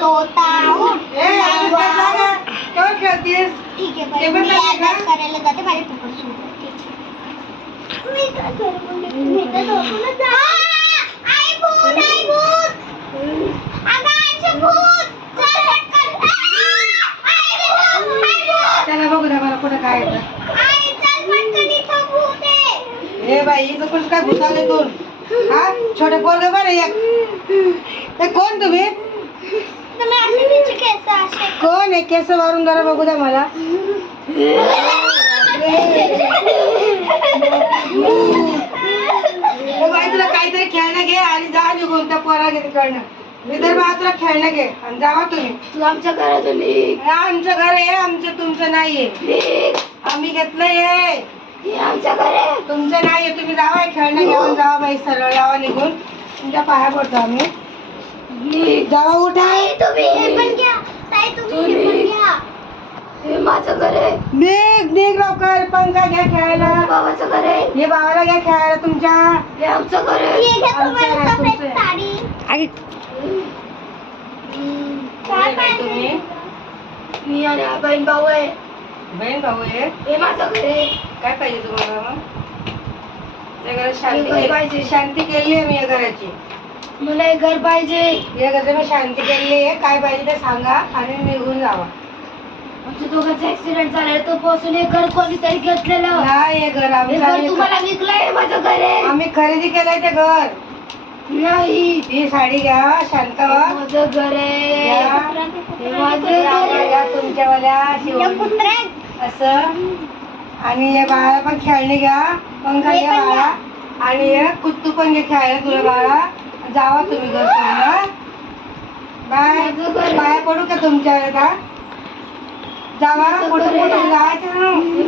तोता उठ. केव्हा खेळतीस? ठीक आहे ते बाई, पण मी नाही अभ्यास का? करायला जाते माझ्या पप्पासोबत. मी काय करू? मी तर झोपूनच जा. आई भूत, आई भूत. अगं आईचं भूत. चल पटकन. आई भूत, आई भूत. चला बघू द्या मला कुठं काय येतं. आई चल पटकन, इथं भूत आहे. हे बाई इथं कुठं काय भूताले दोन? हा छोटे पोरगे बरं एक. हे कोण तुम्ही? तुम्ही असे तिचे केस असे. कोण आहे? केस वारून जरा बघू द्या मला. हे बाई तुला काहीतरी खेळणं घे आणि जा निघून त्या पोरा घे तिकडनं. विदर्भात तुला खेळणं घे आणि जावा तुम्ही. तू आमच्या घरातून निघ. हे आमचं घर आहे, आमचं तुमचं नाहीये. आम्ही घेतलंय हे. हे आमच्या घर आहे. तुमचं नाहीये. तुम्ही जावा खेळणं घेऊन जावा बाई, सरळ जावा निघून. तुमच्या पाया पडतो आम्ही. जावा उठा. ताई तुम्ही हे पण घ्या. ताई तुम्ही हे पण घ्या. हे माझं घर आहे. निघ निघ लवकर. पंखा घ्या खेळायला. बाबाचं घर आहे. हे भावाला घ्या खेळायला तुमच्या. हे आमचं घर आहे. हे घ्या तुम्हाला आमचं आहे, सफेद तुमचं आहे. साडी. काय पाहिजे? तुम्ही मी आणि हा बहीण भाऊ आहे. बहीण भाऊ आहे. हे माझं घर आहे. काय पाहिजे तुम्हाला मग? त्या घरात हे घर पाहिजे. शांती केली आहे मी या घराची. मला हे घर पाहिजे. या घराची मी शांती केली आहे. काय पाहिजे ते सांगा आणि निघून जावा. आमच्या दोघांचा ऍक्सिडेंट झालाय, तो पासून हे घर कोणीतरी घेतलेलं. नाही हे घर हे आमचं घर आहे. तुम्हाला विकलंय. माझं घर आहे. आम्ही खरेदी केलंय ते घर. नाही, ही साडी घ्या, शांत व्हा. हे माझं घर आहे. या. हे माझं घर आहे. या तुमच्यावाल्या शिवून असं. आणि या बाळाला पण खेळणी घ्या, पंखा हे घ्या पण बाळा. आणि हे कुत्तू पण घे खेळायला तुला बाळा. जावा तुम्ही घर सोडून. बाय. माझं घर आहे. पाया पडू का तुमच्या वेळेला? जावा. कुठं कुठं जायचं.